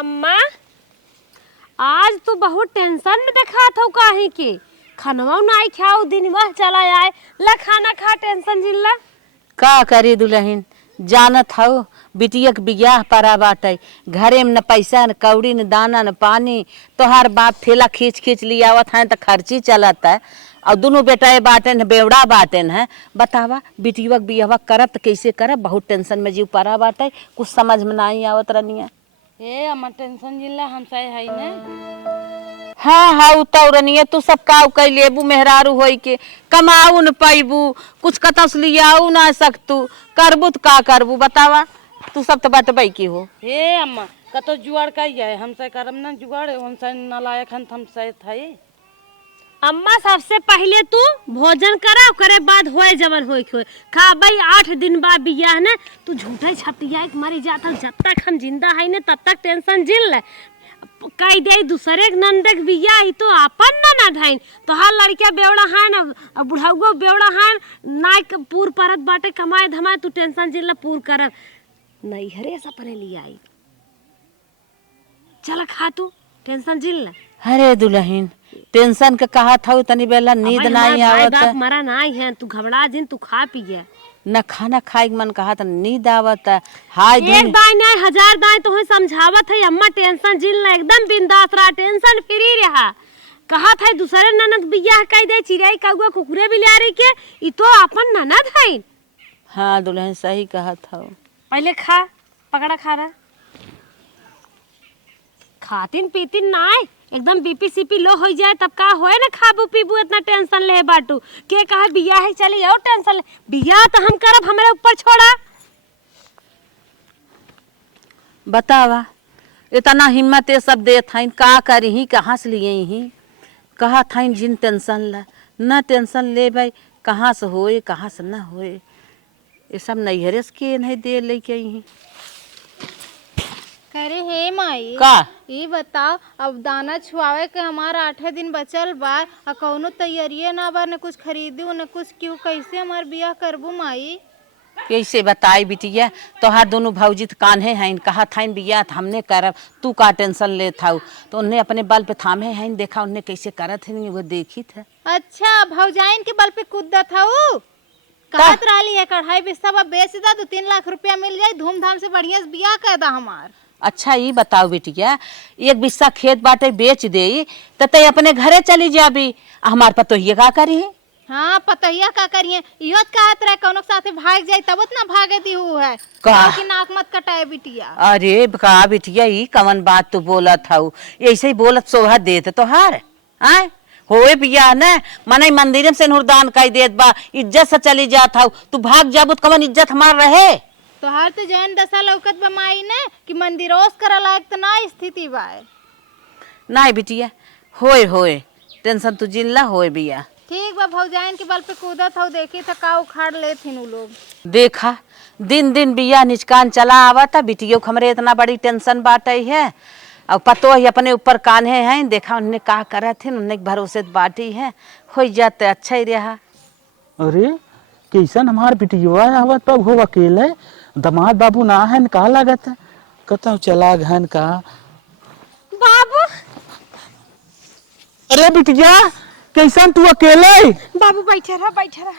अम्मा आज तू बहुत टेंशन में देखा था काहे के खानवा नहीं खाओ दिन में चला आए ला खाना खा टेंशन जिल्ला का करी दुल्हन जानत हौ बिटिया के बियाह परा बाटे घरे में न पैसा न कौड़ी न दाना न पानी तोहार बाप ठेला खींच खींच लियावत है तो खर्ची चलत है और दोनों बेटा बाटे न बेवड़ा बाटे है। बतावा बिटिया के बियाह करब तो कैसे करब बहुत टेंशन में जीव परा बाटे कुछ समझ में नहीं आवत रनिया। ए अम्मा टेंशन जिल्ला हम सही है ने। हाँ हाँ उतरनिया तू सब काव कई लेबू मेहरारू होई के कमाऊ न पैबू कुछ कतौ से लियाऊ ना सकतू करबू तो का करबू बतावा तू सब तो बटबई की हो। ए अम्मा कतो जुगाड़ कई है हमसे करम ना जुगाड़ हमसे नालायक हन हम सही थाई। अम्मा सबसे पहले तू भोजन करा करे बाद होए जवन होए खोए खा भाई 8 दिन बाद बियाह ने तू झूठा छतिया एक मरी जाता जब तक हम जिंदा है ने तब तक टेंशन जिल ले कई दे दूसरे नंदे के बियाह ही तो अपन ना धाइन तो हर लड़किया बेवड़ा है ना बुढ़ाऊ बेवड़ा है ना पूर परत बाटे कमाए धमाए तू टेंशन जिल पूर कर नहीं हरे ऐसा परे लिया आई चल खा तू टेंशन जिल ले। अरे दुल्हन टेंशन के कहा था तनी बेला नींद नहीं आवत मरा नहीं है तू घबरा जिन तू खा पिए न खाना खाए के मन कहा था नींद आवत हाय एक दाई नहीं 1000 दाई तो है समझावत है अम्मा टेंशन जिल ना एकदम बिंदास रहा टेंशन फ्री रहा कहा था दूसरे ननद बियाह कई दे चिड़ै कौआ कुकुरे बिलारी के ई तो अपन ननद है। हाँ दुल्हन सही कहा था पहले खा पकड़ा खा रहा खातिन पीतिन नाय एकदम बीपी सीपी लो हो जाए तब का होए ना खाबू पीबू इतना टेंशन ले बाटू के कहा बियाह है चली और टेंशन ले बियाह तो हम करब हमारे ऊपर छोड़ा। बतावा इतना हिम्मत ये सब दे था का करी कहाँ से लिए ही कहा था जिन टेंशन ला न टेंशन ले भाई कहाँ से होए कहाँ से न होए ये सब नैहरे से के नहीं दे लेके ही। अरे हे माई का ये बताओ अब दाना छुआवे के हमारा 8 दिन बचल बा और कौनो तैयारिये ना बा न कुछ खरीदू न कुछ क्यों कैसे हमार बियाह करबू माई। कैसे बताई बिटिया तोहार दोनों भौजी कान्हे हैं कहा था बिया हमने करब तू का टेंशन ले था तो उन्हें अपने बल पे थामे हैं देखा उन्हें कैसे करत है वो देखी था। अच्छा भौजाइन के बल पे कूदा था वो कहत रही है कढ़ाई बिस्सा बेच दा 2-3 लाख रुपया मिल जाए धूमधाम से बढ़िया से बियाह कर दा हमार। अच्छा ये बताओ बिटिया एक बिस्सा खेत बाटे बेच दे तो ते अपने घरे चली जाबी हमार पतो ये का करी। हाँ पतहिया का करिए इहो कहत रहे कौनो साथे भाग जाए तब ना भागे दी है कि नाक मत कटाए बिटिया। अरे का बिटिया ये कवन बात तू बोलत हऊ ऐसे ही बोलत सोहा देत तोहार आय होए बिया न मने मंदिर से नुरदान कह देत बा इज्जत से चली जात हऊ तू भाग जाबू तो कवन इज्जत हमार रहे। तोहार तो जैन दशा लौकत बमाई ने कि मंदिरोस करा लायक तो ना स्थिति बा नहीं बिटिया होए होए टेंशन तू जिल्ला होए बिया ठीक बा भौजाइन के बल पे कूदत हो देखी तो का उखाड़ लेथिन उ लोग। देखा दिन दिन बिया निचकान चला आवता बिटियो हमरे इतना बड़ी टेंशन बाटे है और पतो ही अपने ऊपर कान्हे हैं देखा उन्हें का करत है उन्हें भरोसे बाटी है हो जाते अच्छा ही रहा। अरे कैसन हमार बिटिया आवत तब हो अकेले दमाद बाबू ना है का लागत कतौ चला घन का बाबू। अरे बिटिया कैसन तू अकेले बाबू बैठे रहा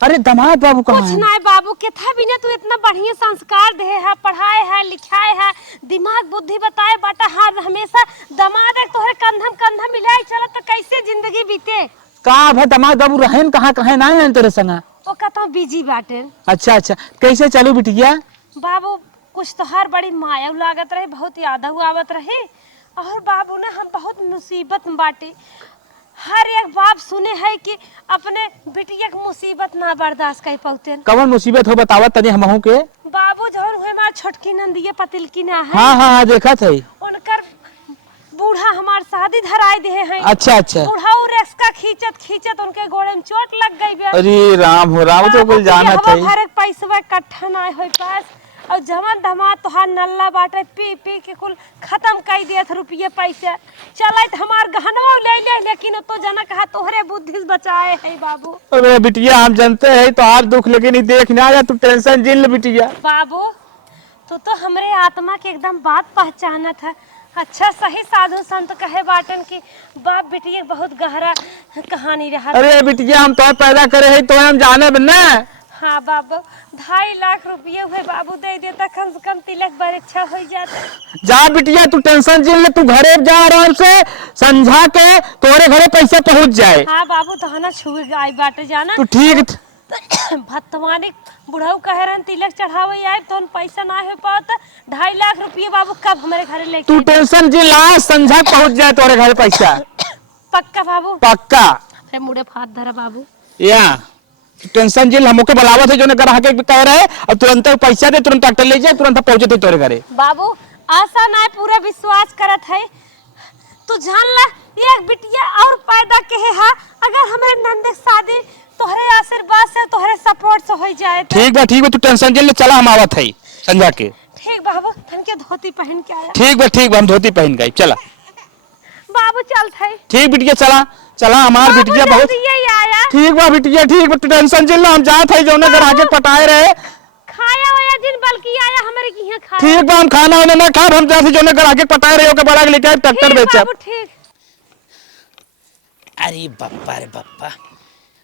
अरे दमाद बाबू कहाँ कुछ है? ना बाबू के था बिना तू इतना बढ़िया संस्कार दे है पढ़ाए है लिखाए है दिमाग बुद्धि बताए बाटा हर हमेशा दमाद है तोहरे कंधा मिलाए चला तो कैसे जिंदगी बीते का भा दमाद बाबू रहन कहाँ ना है तेरे संग ओ कतो बिजी बाटे। अच्छा अच्छा कैसे चलू बिटिया बाबू कुछ तो हर बड़ी माया लागत रहे बहुत याद आवत रहे और बाबू ने हम बहुत मुसीबत में बाटे हर एक बाप सुने है कि अपने बिटिया की मुसीबत ना बर्दाश्त कर पाते कवन मुसीबत हो बतावा तनी हमहू के। बाबू जौन हुए हमार छोटकी नंदिया पतिलकी ना है हाँ हाँ देखा थे उनकर बूढ़ा हमार शादी धराई दे हैं। अच्छा अच्छा बूढ़ा रिक्शा खींचत उनके गोड़े में चोट लग गई। अरे राम हो राम तो कुल जाना थे हर पैसा इकट्ठा ना हो पास और जवन धमा तोहार नल्ला बाटे पी पी के कुल खत्म कर दिया था रुपये पैसे चलत हमार गहनवा ले ले लेकिन तो जना कहा तोहरे बुद्धि से बचाए है बाबू। अरे बिटिया हम जानते हैं तो आप दुख लेकिन देख ना जा तू टेंशन जिन ले बिटिया। बाबू तू तो हमरे आत्मा के एकदम बात पहचानत है। अच्छा सही साधु संत कहे बाटन की बाप बेटी बहुत गहरा कहानी रहा। अरे बिटिया हम तो पैदा करे है तो हम जाने न। हाँ बाबू 2.5 लाख रुपये हुए बाबू दे देता कम से कम तिलक परीक्षा हो जाता। जा बिटिया तू टेंशन जिन ले, तू घरे जा आराम से, समझा के तोरे घरे पैसे पहुंच जाए। हाँ बाबू तो ना छुए आई बाटे जाना तू ठीक भत्तवानी बुढ़ाऊ कहे रहन तिलक चढ़ावे आए तो पैसा ना हो पाता। 2.5 लाख रुपये बाबू कब हमारे घरे लेके तू टेंशन जिन ला, समझा पहुंच जाए तोरे घरे पैसा। पक्का बाबू पक्का। अरे मुड़े फात धरा बाबू या टेंशन जिल हमके बुलावत है जो ने ग्राहक के कह रहे और तुरंत पैसा दे, तुरंत ट्रैक्टर ले जाए, तुरंत पहुंचे तोरे घरे। बाबू आशा ना पूरा विश्वास करत है। तू जान ला एक बिटिया और पैदा के है अगर हमारे नंद शादी तोहरे आशीर्वाद से तोहरे सपोर्ट से हो जाए तो। ठीक बा तू टेंशन जिल ले, चला हम आवत है समझा के। ठीक बाबू थन के धोती पहन के आया। ठीक बा हम धोती पहन गए, चला बाबू चल थे। ठीक बिटिया चला हमार बिटिया बहुत आया। ठीक बा बिटिया, ठीक बा टेंशन जिल हम जात है जो ने ग्राहक पटाए रहे। खाया वाया दिन बल्कि आया हमारे की यहाँ खाया। ठीक बा हम खाना वाना ना खा, हम जाते जो ने ग्राहक पटाए रहे हो के बड़ा लेके ट्रैक्टर बेचे। बाबू ठीक। अरे बप्पा रे बप्पा,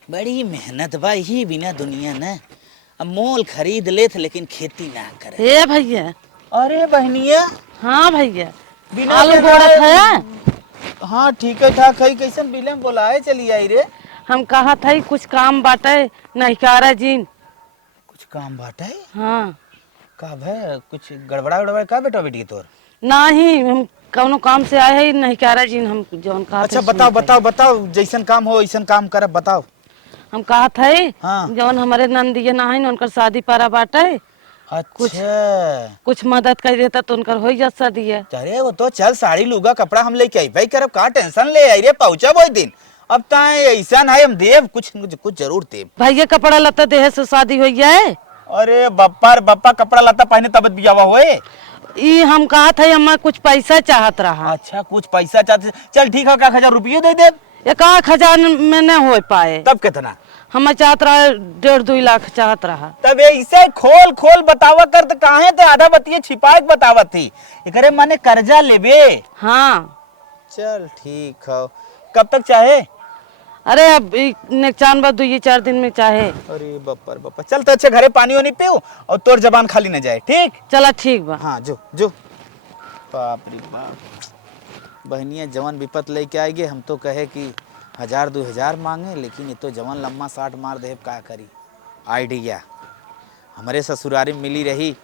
बड़ी मेहनत बा ही बिना दुनिया न। अब मोल खरीद लेत लेकिन खेती ना करे। हे भैया। अरे बहनिया। हाँ भैया बिना आलू के गोड़त है। हाँ ठीक है ठाक है। कैसन बिले में बोलाए चली आई रे? हम कहा था कुछ काम बाटे नहिकारा जीन। कुछ काम बाटे? हाँ का भय कुछ गड़बड़ा का बेटा बेटी तोर? नहीं हम कौनो काम से आए हैं नहिकारा जीन। हम जौन कहा अच्छा बताओ जैसन काम हो वैसन काम कर बताओ। हम कहा था हाँ। जौन हमारे नंदिया ना है उनकर शादी पारा बाटे अच्छा कुछ मदद कर देता तो उनकर हो जात शादी है। अरे वो तो चल साड़ी लुगा कपड़ा हम लेके आई भाई करब का टेंशन ले आई रे पहुंचा वो दिन। अब ताए ऐसा है हम देव कुछ जरूर देव। भैया कपड़ा लता देह से शादी हो जाए। अरे बप्पा कपड़ा लता पहने तब बियावा हुए। ई हम कहा था हम कुछ पैसा चाहत रहा। अच्छा कुछ पैसा चाहते, चल ठीक है 1,000 रुपये दे दे। 1,000 में न हो पाए। तब कितना? हम चाहत रहा 1.5-2 लाख चाहत रहा। तब ऐसे खोल बतावा कर तो काहे ते आधा बतिये छिपा के बतावत थी। एकरे माने कर्जा लेबे। हाँ चल ठीक है। कब तक चाहे? अरे अब नेक्चान बाद 2-4 दिन में चाहे। अरे बप्पा चल तो अच्छे घरे पानी वानी पियो और तोर जबान खाली न जाए। ठीक चला ठीक बा। हाँ जो बाप रे बाप बहनिया जवन विपत लेके आएगे। हम तो कहे कि 1,000-2,000 मांगे लेकिन ये तो जवन लम्मा 60 मार दे का करी। आइडिया हमारे ससुरारी में मिली रही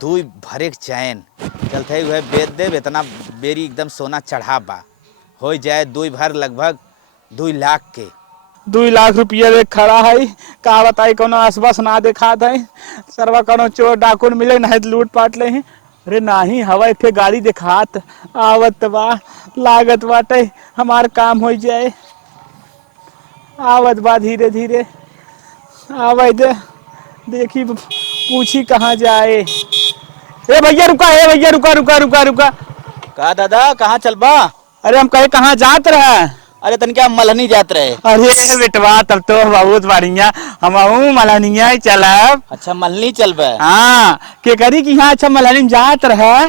2 भरे चैन चलते हुए बेच देव। इतना बेरी एकदम सोना चढ़ा बा हो जाए 2 भर लगभग 2 लाख के। 2 लाख रुपया रे खड़ा है का बताई कोनो आसपास ना देखा था सरवा कोनो चोर डाकुन मिले ना लूट पाट ले। अरे नाही हवा थे गाड़ी दिखात आवत बा लागत बाटे हमार काम हो जाए। आवत बा धीरे धीरे आवे दे देखी पूछी कहाँ जाए। ए भैया रुका। का दादा कहाँ चल बा? अरे हम कहे कहाँ जात रहे? अरे तन क्या मलहनी जात रहे? अरे बेटवा तब तो बहुत बढ़िया हम मलहनिया ही चलब। अच्छा मलहनी चल बा? हाँ के करी की यहाँ अच्छा मलहनी जात रहे।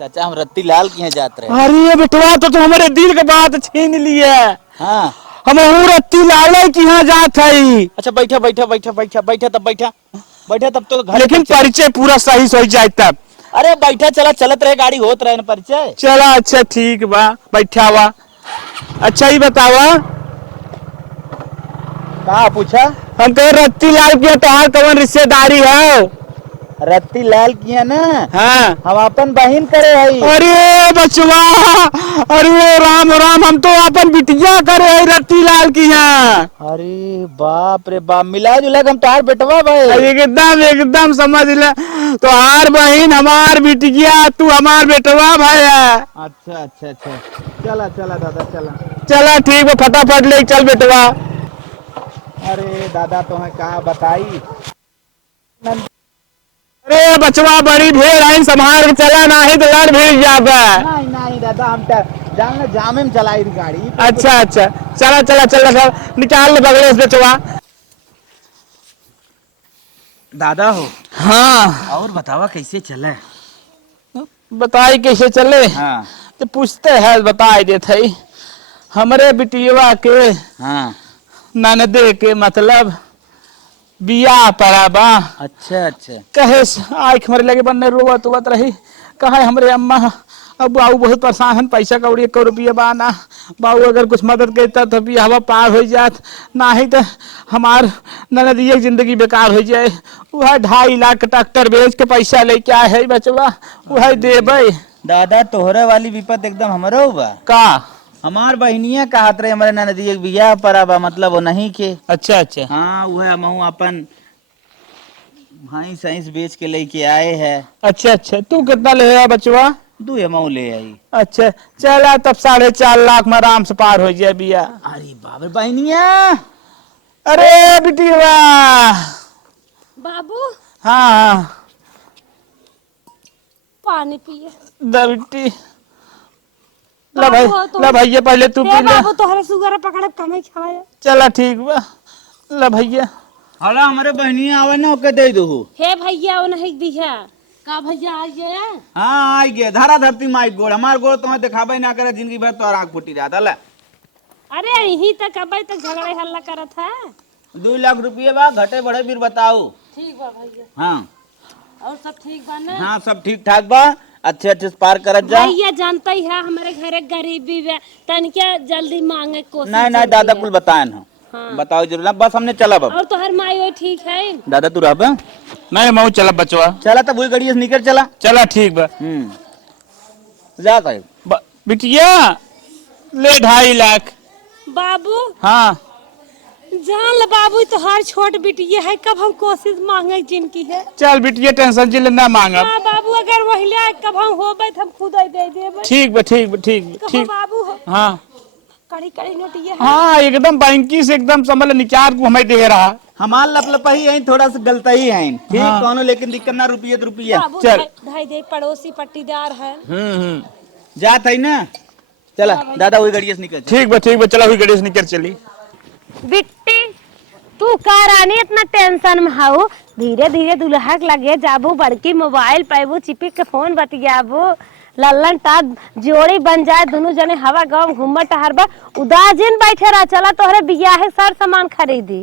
चाचा हम रत्ती लाल के यहाँ जात रहे। अरे बेटवा तो हमारे दिल के बात छीन लिए। हाँ हम रत्ती लाल की यहाँ जात है। अच्छा बैठा तब तो घर लेकिन परिचय पूरा सही सोच जाए तब। अरे बैठा चलत रहे गाड़ी होत रहे न परिचय। चला अच्छा ठीक बा बैठा हुआ। अच्छा ही बतावा कहाँ पूछा? हम तो रत्ती लाल की तोहार कवन रिश्तेदारी है? रत्ती लाल की है ना? हाँ हम अपन बहन करे है। अरे बचवा अरे राम हम तो अपन बिटिया करे है रत्ती लाल की यहाँ। अरे बाप रे बाप मिला जुला हम तोहार बेटवा भाई। एकदम समझ ले तोहार बहन हमार बिटिया तू हमार बेटवा भाई है। अच्छा चला दादा चला ठीक है फटाफट ले चल बेटवा। अरे दादा तुम्हें कहा बताई। अरे बचवा बड़ी भीड़ है संभाल के चला नहीं तो लड़ भीड़ जाबे। नहीं दादा हम जामे में चलाई गाड़ी। अच्छा चला निकाल ले बगले से बेचवा। दादा हो। हाँ और बतावा कैसे चले? बताई कैसे चले? हाँ तो पूछते है बताई देते हमरे बिटिया के हाँ। ननदे के मतलब बियाह पड़ा बा। अच्छा अच्छा। कहे आँख मरे लगे बनने रोवत उवत रही। कहे हमरे अम्मा अब बाबू बहुत परेशान है, पैसा कौड़ी 1 रुपया बाना, बाबू अगर कुछ मदद करता तो भी हवा पार हो जात, ना ही तो हमार ननदिया की जिंदगी बेकार हो जाए। वह 2.5 लाख ट्रैक्टर बेच के पैसा लेके आए है बचवा, वह देबे। दादा तोहरे वाली विपत एकदम हमरो बा का? हमार बहनिया कहत रहे हमारे ननदी एक बियाह पड़ा बा, मतलब वो नहीं के। अच्छा अच्छा। हाँ वह हम अपन भैंस सैंस बेच के लेके आए है। अच्छा अच्छा, तू कितना ले आया बचवा? 2 अमाउ ले आई। अच्छा चला तब 4.5 लाख में आराम से पार हो जाए बिया। अरे बाबा बहनिया। अरे बिटिया। बाबू हाँ पानी पिए। द बिट्टी ला भाई, ला भैया पहले तू पी ले। बाबू तोहरे सुगर पकड़े कमे खाए। चला ठीक बा, ला भैया। हला हमारे बहनिया आवे ना ओके दे दो। हे भैया वो नहीं दिया का भैया आ गया? हाँ आ गया। धारा धरती माई गोड़, हमार गोड़ तुम्हें दिखाबे ना करे जिंदगी भर तो आँख फूटी जाता। ला अरे यही तक अबे तक झगड़े हल्ला करत है। 2 लाख रुपये बा, घटे बढ़े फिर बताओ। ठीक बा भैया। हाँ और सब ठीक बा ना? हाँ सब ठीक ठाक बा, अच्छे अच्छे से पार करत जा। भैया जानता ही है हमारे घरे गरीबी है, तनिके जल्दी मांगे कोशिश। नहीं नहीं दादा कुल बताए ना। हाँ। बताओ जरूर, बस हमने चला बाबा। और तोहर माई वो ठीक है? दादा तू रह नहीं मऊ चला बचवा। चला तब वही गाड़ी से निकल चला। चला ठीक बा। जा साहब। बिटिया ले 2.5 लाख। बाबू हाँ जान ल बाबू तोहार छोट बिटिया है, कब हम कोशिश मांगे जिनकी है। चल बिटिया टेंशन जिले ना मांगा। हाँ बाबू अगर वही कब हम होबे तो हम खुद ही दे देबे। ठीक बा ठीक बा ठीक बा, कहो ठीक। बाबू हो हाँ कड़ी कड़ी नोटिया है। हाँ एकदम बैंकी से एकदम समझ निचार को हमें दे रहा। हमार लपलपा ही है, थोड़ा सा गलता ही है ठीक। हाँ। कौनो लेकिन दिक्कत ना, रुपये तो रुपया। बाबू चल। भाई दे पड़ोसी पट्टीदार है। जात है ना। चला दादा वही गाड़ी से निकल। ठीक बा चला हुई गाड़ी से निकल चली। बिट्टी तू का रानी इतना टेंशन में हाउ? धीरे धीरे दुल्हा के लगे जाबू, बड़की मोबाइल पाबू, चिपिक के फोन बतियाबू, लल्लन टाक जोड़ी बन जाए, दोनों जने हवा गाँव घूम टहरबा, उदासीन बैठे रह। चला तोहरे बियाह सर सामान खरीदी।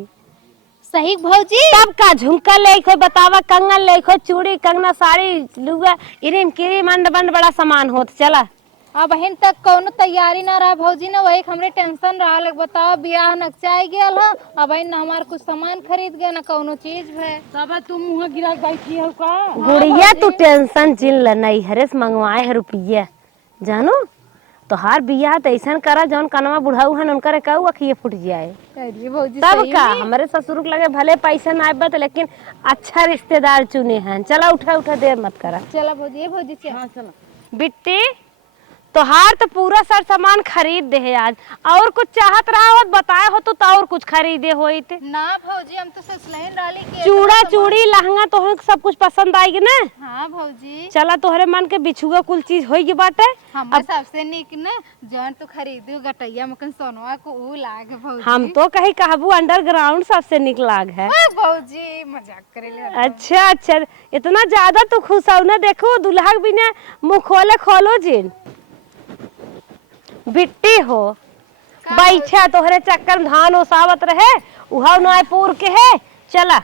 सही भौजी। तब का झुमका ले खो, बतावा कंगन ले खो, चूड़ी कंगना साड़ी लुगा इरिम किरिम अंड बंड बड़ा सामान होत। चला अब बहन तक कौनो तैयारी ना रहा भौजी ना, वही हमरे टेंशन रहा। लग बताओ बियाह नकचाई गेल है, अब बहन ना हमार कुछ सामान खरीद गए ना कौनो चीज है। तब तुम मुँह गिरा बैठी हो का? गुड़िया तू टेंशन जिन ल नहीं हरे से मंगवाए है रुपया, जानो तोहार बियाह तो ऐसा करा जौन कनवा बुढ़ाऊ है उनकर कहू अखिए फूट जाए। अरे भौजी तब सही का में? हमारे ससुर के लगे भले पैसा ना आबत लेकिन अच्छा रिश्तेदार चुने हैं। चला उठा उठा देर मत करा। चला भौजी, ये भौजी चल। बिट्टी तोहार तो पूरा सर सामान खरीद दे है आज, और कुछ चाहत रहा हो बताए हो तो और कुछ खरीदे होइत। ना भौजी हम तो ससुलैन डाली के चूड़ा चूड़ी लहंगा तोहर सब कुछ पसंद आएगी ना? हाँ भौजी चला तोहरे मन के बिछुआ कुल चीज होगी बाटे। हमें सबसे निक ना जौन तो खरीदू गटैया मकन सोनवा को ऊ लाग भौजी। हम तो कहीं कहबू अंडरग्राउंड सबसे निक लाग है। भौजी मजाक करेले। अच्छा अच्छा इतना ज्यादा तो खुश हो ना, देखो दूल्हा के बिना मुंह खोले खोलो जिन। बिट्टी हो बैठा तोहरे चक्कर में धान ओसावत रहे, उहा नायपुर के है। चला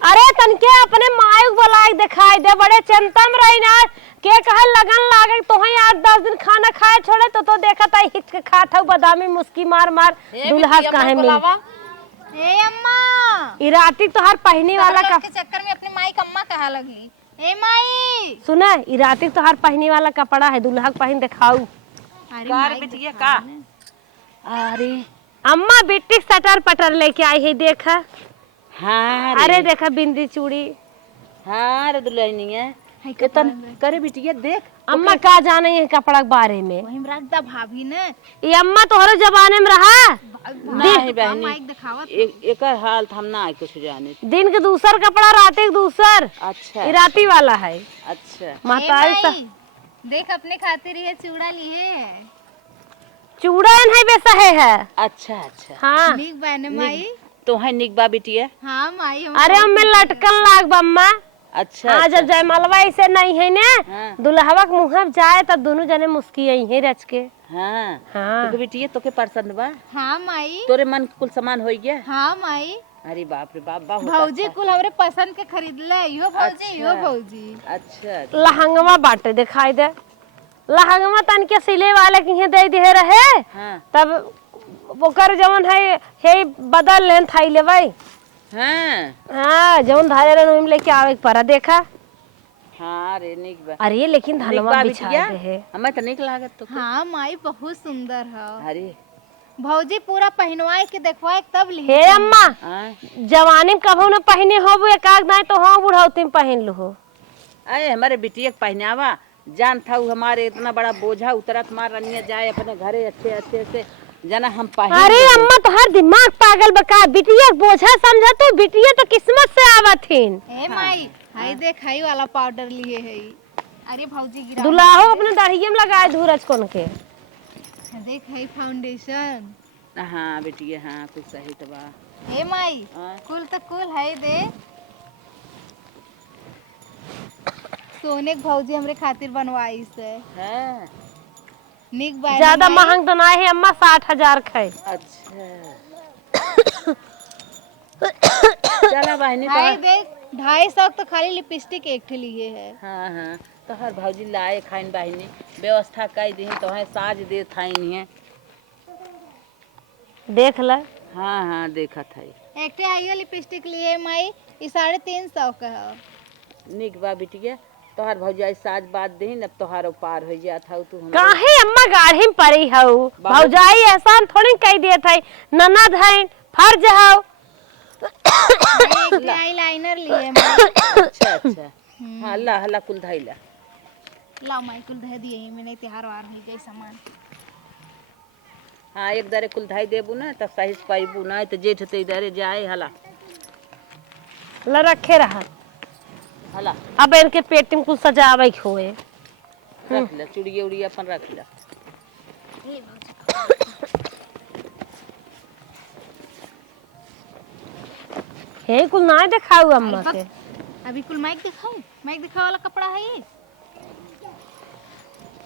अरे तनके अपने मायक बोलाए दिखाई दे, बड़े चिंता में रही ना के कहा लगन लागे तो 8-10 दिन खाना खाए छोड़े तो देखत आई हिच के खात हूं बादामी मुस्की मार मार दूल्हा काहे में। ए अम्मा ई राती तोहार पहनी वाला का के चक्कर में अपनी माई अम्मा कहा लगली। ए माई सुना, ई राती तोहार पहनी वाला कपड़ा है, दूल्हा पहन दिखाऊ। बिटिया का? अरे अम्मा बेटी सटर पटर लेके आई है, देखा। हाँ अरे देखा बिंदी चूड़ी। हाँ रे दुल्हनिया कितन करे बिटिया देख। अम्मा का जाने है कपड़ा के बारे में? वही रख दा भाभी ने। ये अम्मा तोहरे जमाने में रहा। नहीं बहनी माइक दिखावत। एकर हाल हम ना कुछ जाने। दिन के दूसर कपड़ा राती के दूसर। अच्छा ये राती वाला है। अच्छा महतारी देख अपने खातिर ये चूड़ा लिए चूड़ा नहीं बेसा है। अच्छा अच्छा हाँ नीक बहने माई तो है निक बा बिटिया। हाँ माई हम अरे हमें लटकन लाग बम्मा। अच्छा हाँ जब जयमालवा ऐसे नहीं है ना हाँ। दुल्हवा के मुँह जाए तब दोनों जने मुस्कियाई है रच के। हाँ हाँ तो बिटिया तोके पसंद बा? हाँ माई। तोरे मन के कुल सामान हो गया? हाँ माई। अरे बाप रे बाप, बहुत भौजी कुल हमरे पसंद के खरीद ले। यो भौजी यो भौजी। अच्छा। लहंगवा बाटे दिखाई दे। लहंगवा तन के सिले वाले की दे दे रहे हाँ तब ओकर जवन है बदल लेन थाई लेबै। हाँ हाँ जवन धारे रहे लेके आवे के पड़ा देखा। हाँ रे निक बा। अरे लेकिन निक धनवा बा बिछा बिटिया? दे है। हमें तो निक लागत तो। हाँ माई बहुत सुंदर है। अरे भौजी पूरा पहनवाए के देखवाए तब ली। हे अम्मा हाँ जवानी में कभो न पहने हो एक आग नहीं तो हाँ बुढ़ौती में पहन लो। अरे हमारे बिटिया के पहनावा जान था हमारे इतना बड़ा बोझा उतरत मार रनिया जाए अपने घरे अच्छे अच्छे से जना हम पहन। अरे अम्मा तो हर दिमाग पागल बका बिटिया के बोझा समझा तो बिटिया तो किस्मत से आवथिन। ए माई हाय देख हाई वाला पाउडर लिए है। अरे भौजी गिरा दुल्हाओ अपने दाढ़िये में लगाए धूरज कोन के। देख हाई फाउंडेशन। हाँ बिटिया हाँ कुछ सही तो बा। हे माई हाँ। कुल तो कुल है दे। सोने के भौजी हमरे खातिर बनवाई से। हाँ निक बाय ज्यादा महंग तो नहीं है अम्मा 60,000 खाए। अच्छा चला बहनी तो। हाय देख 250 तो खाली लिपस्टिक एक ठे लिए है। हाँ हाँ तो हर भौजी लाए खाइन बहनी व्यवस्था कर दी तो है साज दे थाइन है। देख ले। हाँ हाँ देखा था एक ठे आइयो लिपस्टिक लिए माई ये 350 का है। निक बा बिटिया तोहार भौजी आई साज बात दे न तोहार पार हो जात हौ तू हम। काहे अम्मा गाढ़ी में पड़ी हऊ भौजाई एहसान थोड़ी कह दिए थे ननद है फर्ज हऊ। एक ठे आईलाइनर लिए माई। अच्छा अच्छा हाँ अल्लाह अल्लाह कुल धैला। ला माई कुल दे दिए मैंने त्योहार वार नहीं गई सामान। हाँ एक दरे कुल धाई देबू ना तब सही से पाइबू ना तो जेठ ते इधरे जाए हला ल रखे रहा। हला अब इनके पेट में कुछ सजावे के होए। रख ले चूड़िया उड़िया अपन रख ले। हे कुल ना दिखाऊ अम्मा के। अभी कुल माइक दिखाऊं माइक दिखा वाला कपड़ा है ये।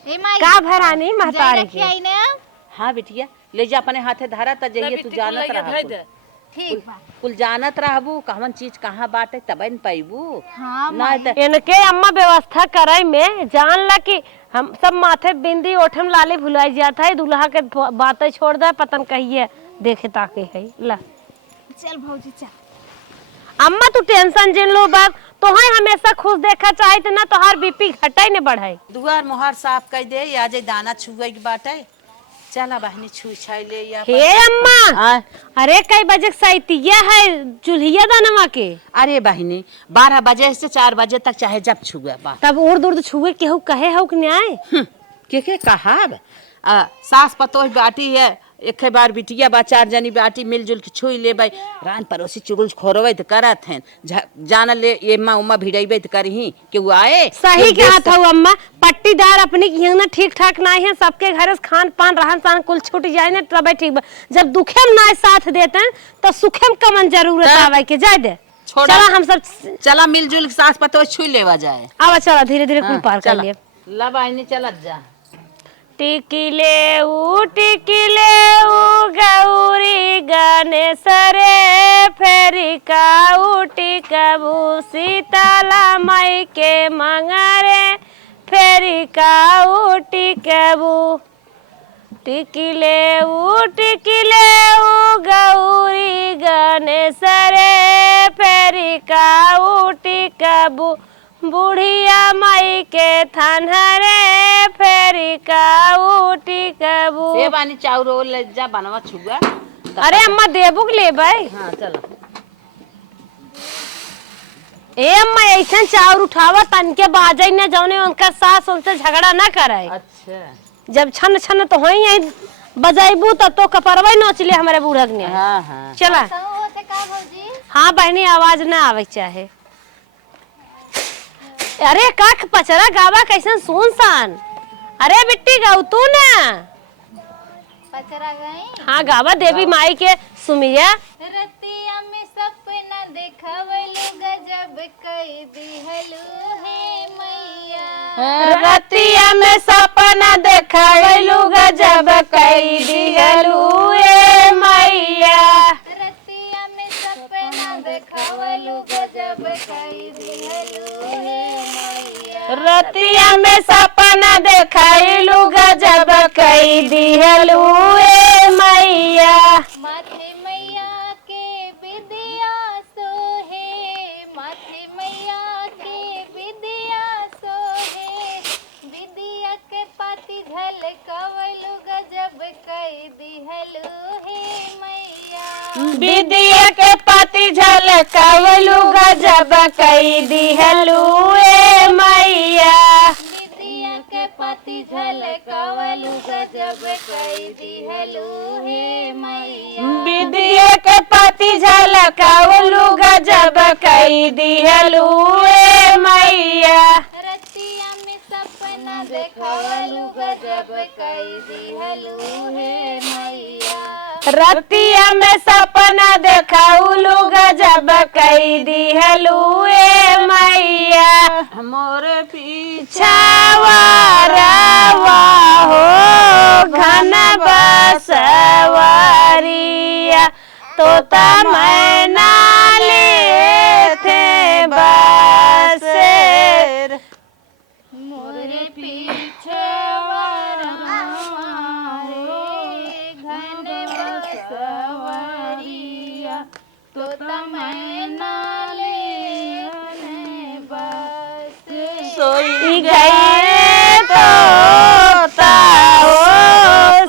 ए माई का भरानी महतारी रखी के। आई ना। हाँ बिटिया ले जा अपने हाथे धरा त जइए तू जानत रहा ठीक बा। कुल जानत रहबू कहवन चीज कहाँ बाटे तबे न पाइबू। हाँ ना त इनके अम्मा व्यवस्था करे में जान ला कि हम सब माथे बिंदी ओठम लाली भुलाई जाता है दूल्हा के बातें छोड़ दे पतन कहिए देखे ताके है ला। चल भौजी चल। अम्मा तू टेंशन जिन लो बाप तो है हमेशा खुश देखा चाहे तो ना तोहार बीपी घटाई ने बढ़ाई। दुआर मोहर साफ कर दे या जे दाना छुए के बाटे चला बहनी छुई छाई ले या। हे अम्मा हाँ? अरे कई बजे सैतिया है चूल्हिया दानवा के। अरे बहनी 12 बजे से 4 बजे तक चाहे जब छुए बा। तब उर्द उर्द छुए केहू कहे हो कि न्याय। के कहा सास पतोह बाटी है एक बार बिटिया बा 4 जनी बाटी मिलजुल के छुई ले भाई रान पड़ोसी चुगल खोरवे तो करत हैं जान ले ये माँ उमा भिड़ेबे तो करही कि वो आए। सही कहा था अम्मा पट्टीदार अपनी यहाँ ना ठीक ठाक ना है सबके घर से खान पान रहन सहन कुल छूट जाए ना तब ठीक बा। जब दुखे में ना साथ देते हैं तो सुखे में कमन जरूरत आवे के जाए दे। छोड़ा चला हम सब चला मिलजुल के सास पतोह छुई लेवा जाए। आवा चला धीरे धीरे कुल पार कर लिए। ला बहनी चलत जा। टिकिले गौरी गणेश रे फेरी का टिकबू सीताला माई के मंगरे फेरी का टिकबू। टिकिले गौरी गणेश रे फेरी का टिकबू बुढ़िया माई के थानहरे फेरी का टिकबू। ए बानी चाउरो ले जा बनवा छुआ। अरे अम्मा देबुक ले भाई। हाँ चला। ए अम्मा ऐसा चाउर उठावा तन के बाजे न जौने उनका सास उनसे झगड़ा न करे। अच्छा जब छन छन तो होई यही बजाइबू तो कपरवा नोच ले हमारे बूढ़क ने। हाँ हाँ चला। होते का भौजी। हाँ बहनी आवाज ना आवे चाहे। अरे काख पचरा गावा कैसन सुनसान। अरे बिट्टी गाऊ तू ना पचरा गई। हाँ गावा देवी माई के सुमिया। रतिया देखवलू गजब कई दिहलू हे मैया। रतिया में सपना देखावलू गजब कई दिहलू ए मैया। रतिया में सपना देखवलू गजब कई दिहलू हे मैया। रतिया में सपना देखावलू गजब कई दिहलू ए मैया। माथे मैया के विद्या सोहे, माथे मैया के विद्या सोहे, विद्या के पाती झलकवलू गजब कई दिहलू हे मैया। विद्या के पति झलकवलू गजब कई दिहलू ए मैया। विद्या के पाती झलकवलू गजब कई दिहलू हे मैया। विद्या के पति झलकवलू गजब कई दिहलू ए मैया। रतिया में सपना देखवलू गजब कई दिहलू हे मैया। रतिया में सपना देखाउलू गजब कई दिहलू ए मैया। मोरे पीछावा रवा हो घन बसवरिया, तोता मैना ले थे बसेर। मोरे पीछे घन बसवरिया, तो मैना ले बस। सोई गए तोता हो,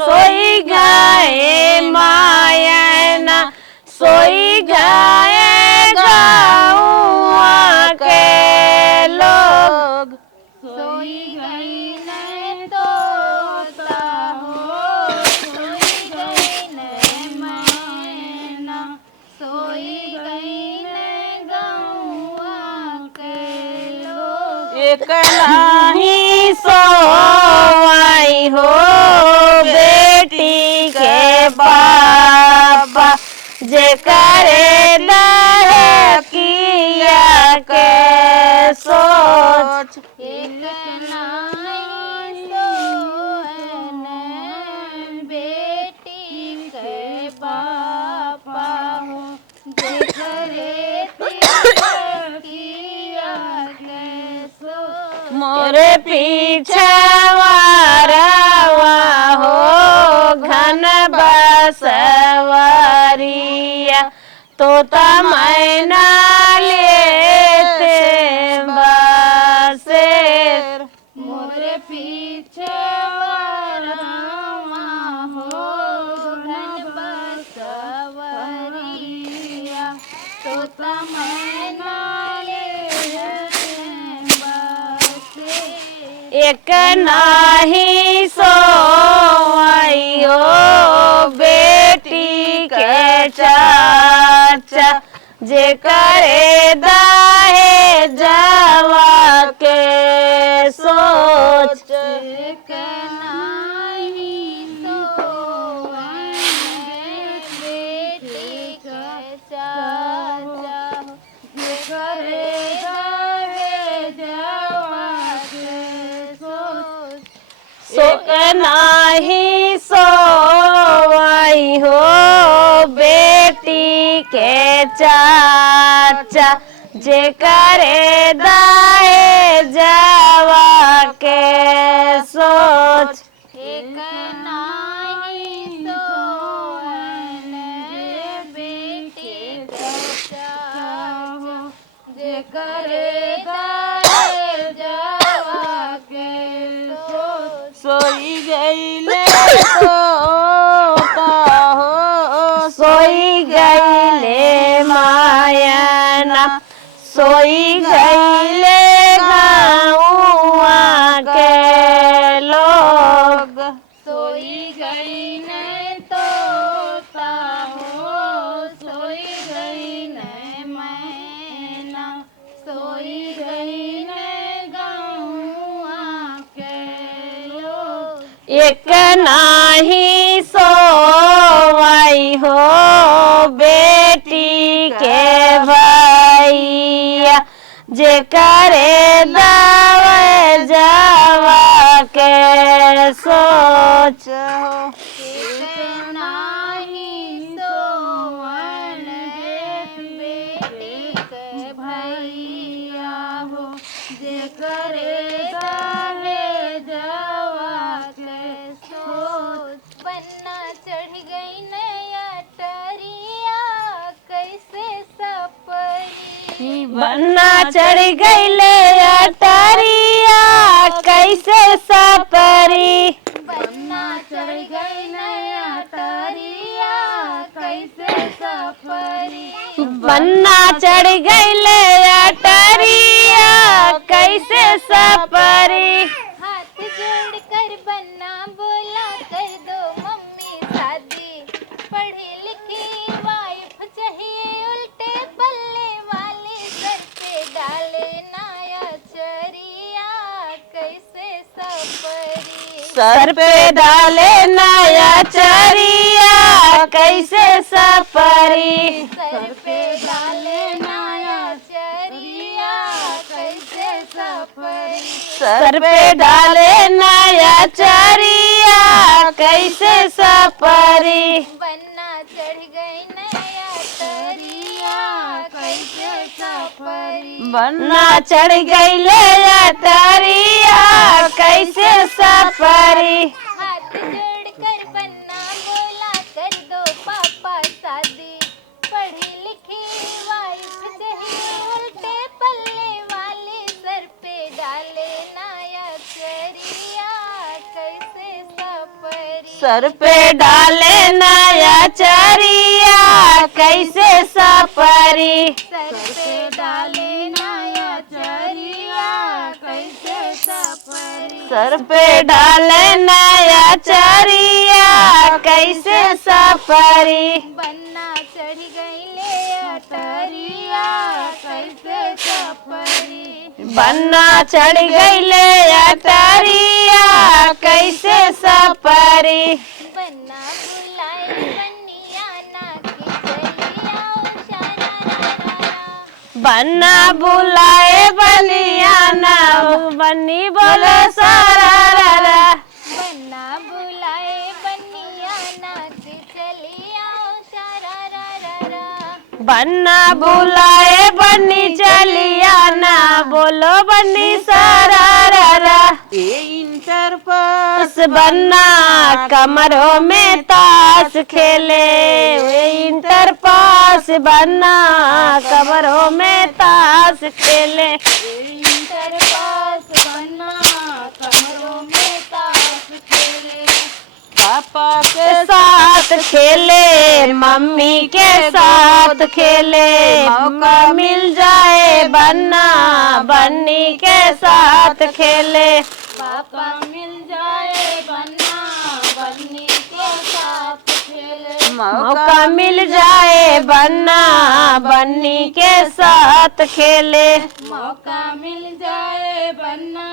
सोई गए मायना, सोई गए गाँवा के लोग। सोई गई न तोता हो, सोई गई न मैना, सोई गई न गौआ के लोग। एक नाही सोई हो बेटी के बाबा, जे करे किया के सोच। एक नाई सोहन बेटी के बापा हो, जेकरे किया के सोच। मोरे पीछे वारवा हो घन बसवरिया, तोता मैना लेते बसेर। मोरे पीछे वारवा हो घन बसवरिया, तोता मैना लेते बसेर। एक नाही सोइयो बेटी के चाचा, जे करे दाहे जवा के सोच। एक नाही सोहन बेटी के चाचा, जेकरे दाहे जवा के सोच। सो नाही सोई हो बेटी के चाचा, जे करे दाए जवा के सोच। एक नाही सोहन बेटी के चाचा, जेकरे दाए जवा के सोच। सोई गईले तोता हो, सोई गईले मायना, सोई गईले गाँवा के लोग। सोई गई न तोता हो, सोई गई न मैना, सोई गई न गौआ के लोग। एक नाही सोई हो बेटी के भा जे करे दावे जावा के सोच हो। नाही सोवन बेटी के भैया हो, जे करे दावे जावा के सोच। पन्ना चढ़ गई नया टरिया कैसे सपरी, बन्ना चढ़ गईले अटरिया कैसे सपरी। पन्ना चढ़ गई नया टरिया कैसे सपरी। बन्ना चढ़ गईले अटरिया कैसे सपरी। हाथ जोड़ कर बन्ना बोला कर दो मम्मी शादी, पढ़ी लिखी वाइफ चाहिए उल्टे पल्ले वाली, सर पे डाले नया चरिया कैसे सपरी। सर पे डाले नया चरिया कैसे सपरी। सर पे डाले नया चरिया कैसे सपरी। सर पे डाले नया चरिया कैसे सपरी। बन्ना चढ़ गई नया टरिया कैसे सपरी। बन्ना चढ़ गईले अटरिया कैसे सपरी। हाथ जोड़ कर बन्ना बोला कर दो पापा शादी, पढ़ी लिखी वाइफ चाहिए उल्टे पल्ले वाली, सर पे डाले नया चरिया कैसे सपरी। सर पे डाले नया चरिया कैसे सपरी। सर पे डाले नया चरिया कैसे सपरी। सर पे डाले नया चरिया कैसे सपरी। बन्ना चढ़ गई ले अटरिया कैसे सपरी। बन्ना चढ़ गईले अटरिया कैसे सपरी। बन्ना बुलाए बनिया ना की चलिया शारा। बन्ना बुलाए बनिया ना बन्नी बोले सारा रा। बन्ना बुलाए बनिया ना की चलिया शारा। बन्ना बुलाए बन्नी चलिया ना बोलो बन्नी सारा रा। इंटर पास बन्ना कमरों में ताश खेले। इंटर पास बन्ना कमरों में ताश खेले। इंटर पास बन्ना कमरों में ताश खेले। पापा के साथ खेले मम्मी के साथ खेले। मौका मिल जाए बन्ना बन्नी के साथ खेले। पापा मिल जाए बन्ना बन्नी के साथ खेले। मौका मिल जाए बन्ना बन्नी के साथ खेले। मौका मिल जाए बन्ना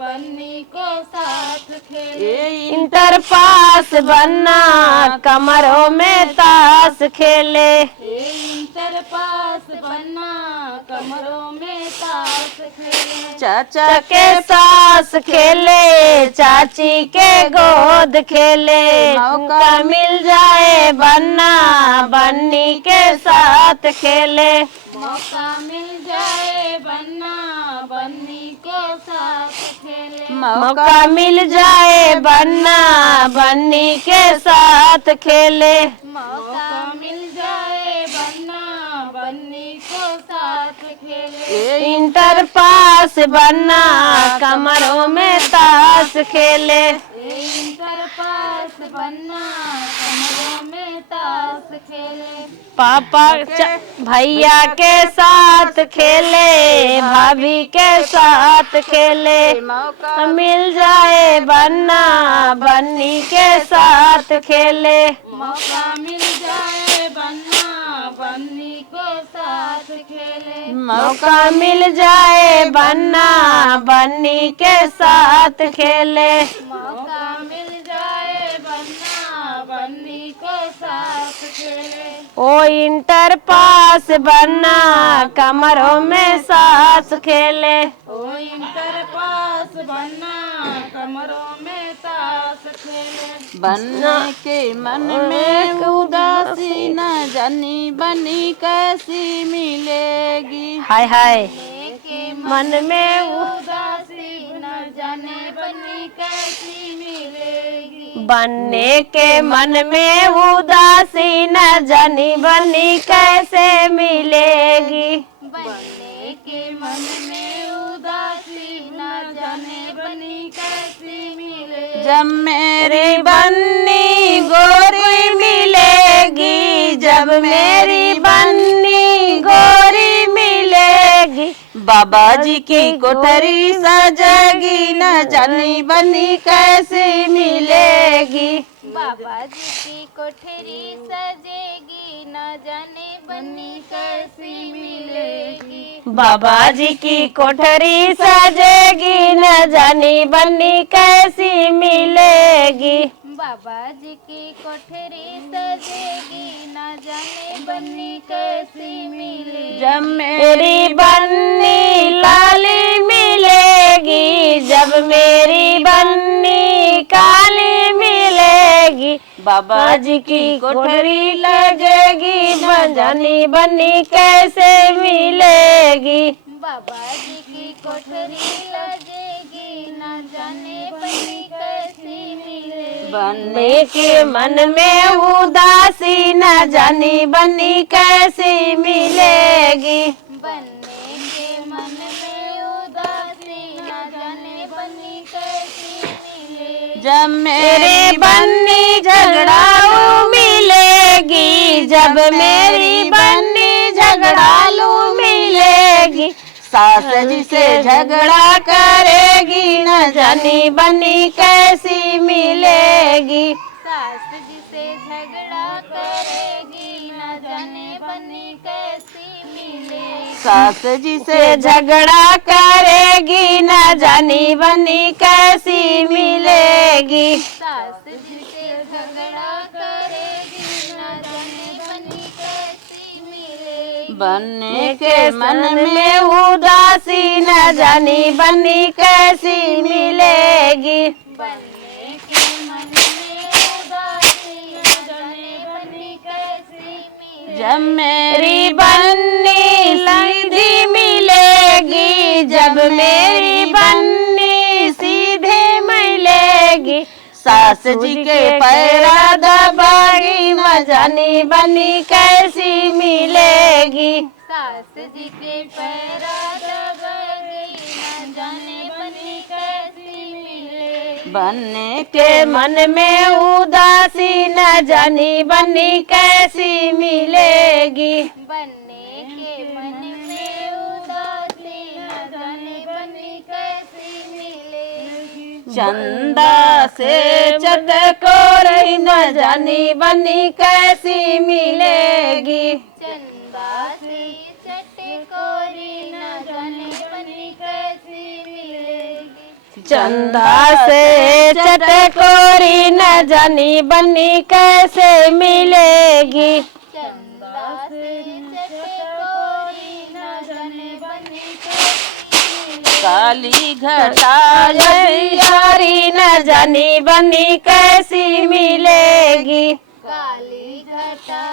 बन्नी को साथ खेले। इंटर पास बन्ना कमरों में ताश खेले। इंटर पास बन्ना कमरों में ताश खेले। चाचा के साथ खेले चाची के गोद खेले। मौका मिल जाए बन्ना बन्नी के साथ खेले। मौका मिल जाए बन्ना बन्नी को साथ खेले। मौका मिल जाए बन्ना बन्नी के साथ खेले। मौका मिल जाए बन्ना बन्नी को साथ खेले। इंटर पास बन्ना कमरों में ताश खेले। इंटर पास बन्ना कमरों में ताश खेले। पापा भैया के साथ खेले भाभी के साथ खेले। मौका मिल जाए बन्ना बन्नी के साथ खेले। मौका मिल जाए बन्ना बन्नी को साथ खेले। मौका मिल जाए बन्ना बन्नी के साथ खेले। मौका मिल जाए बन्ना बन्नी बनी के सास खेले। ओ इंटर पास बनना कमरों में सास खेले। ओ इंटर पास बनना कमरों में ताश खेले। बनने के मन में उदासी न जानी बनी कैसी मिलेगी। हाय हाय के मन में उदासी न जाने बनी कैसी मिलेगी। बनने के मन में उदासी न जानी बनी कैसे मिलेगी। बनने के मन में उदासी न जाने बनी कैसी मिलेगी। जब मेरी बन्नी गोरी मिलेगी, जब मेरी बन्नी गोरी मिलेगी, बाबा जी की कोठरी सजेगी न जानी बनी कैसी मिलेगी। बाबा जी की कोठरी सजेगी न जाने बनी कैसी मिलेगी। बाबा जी की कोठरी सजेगी न जानी बनी कैसी मिलेगी। बाबा जी की कोठरी सजेगी न जाने बनी कैसी मिलेगी। जब मेरी बन्नी लाली मिलेगी, जब मेरी बन्नी काली मिलेगी, बाबा जी की कोठरी लगेगी न जानी बनी कैसे मिलेगी। बाबा जी की कोठरी लगेगी न जाने बनी कैसी मिलेगी। बनने के मन में उदासी न जानी बनी कैसी मिलेगी। बनने के मन में उदासी न जाने बनी कैसी मिलेगी। जब मेरी बन्नी झगड़ालू मिलेगी, जब मेरी बन्नी झगड़ालू मिलेगी, सास जी से झगड़ा करेगी न जानी बनी कैसी मिलेगी। सास जी से झगड़ा करेगी न जाने बनी कैसी मिलेगी। सास जी से से झगड़ा करेगी न जानी बनी कैसी मिलेगी। सास जी से झगड़ा करेगी न जाने बनी कैसी मिलेगी। बनने के मन में उदासी न जानी बनी कैसी मिलेगी। बनने के मन में उदासी न जाने बनी कैसी मिलेगी। जब मेरी बन्नी सीधी मिलेगी, जब मेरी बन्नी सीधे मिलेगी, सास जी के पैरा दबागी न जानी बनी कैसी मिलेगी। सास जी के पैरा दबागी न जाने बनी कैसी मिलेगी। बनने के मन में उदासी न जानी बनी कैसी मिलेगी। बनने के मन में उदासी न जाने बनी कैसी मिलेगी। चंदा से चटकोरी न जानी बनी कैसी मिलेगी। चंदा से चटकोरी न जाने बनी कैसी मिलेगी। चंदा से चटकोरी न जानी बनी कैसे मिलेगी। चंदा से चटकोरी न जाने बनी कैसी मिलेगी। काली घटा यारी न जानी बनी कैसी मिलेगी। काली घटा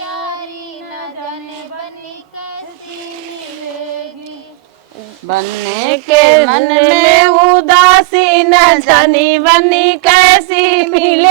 यारी न जाने बनी कैसी मिलेगी। बनने के मन में उदासी न जानी बनी कैसी मिलेगी।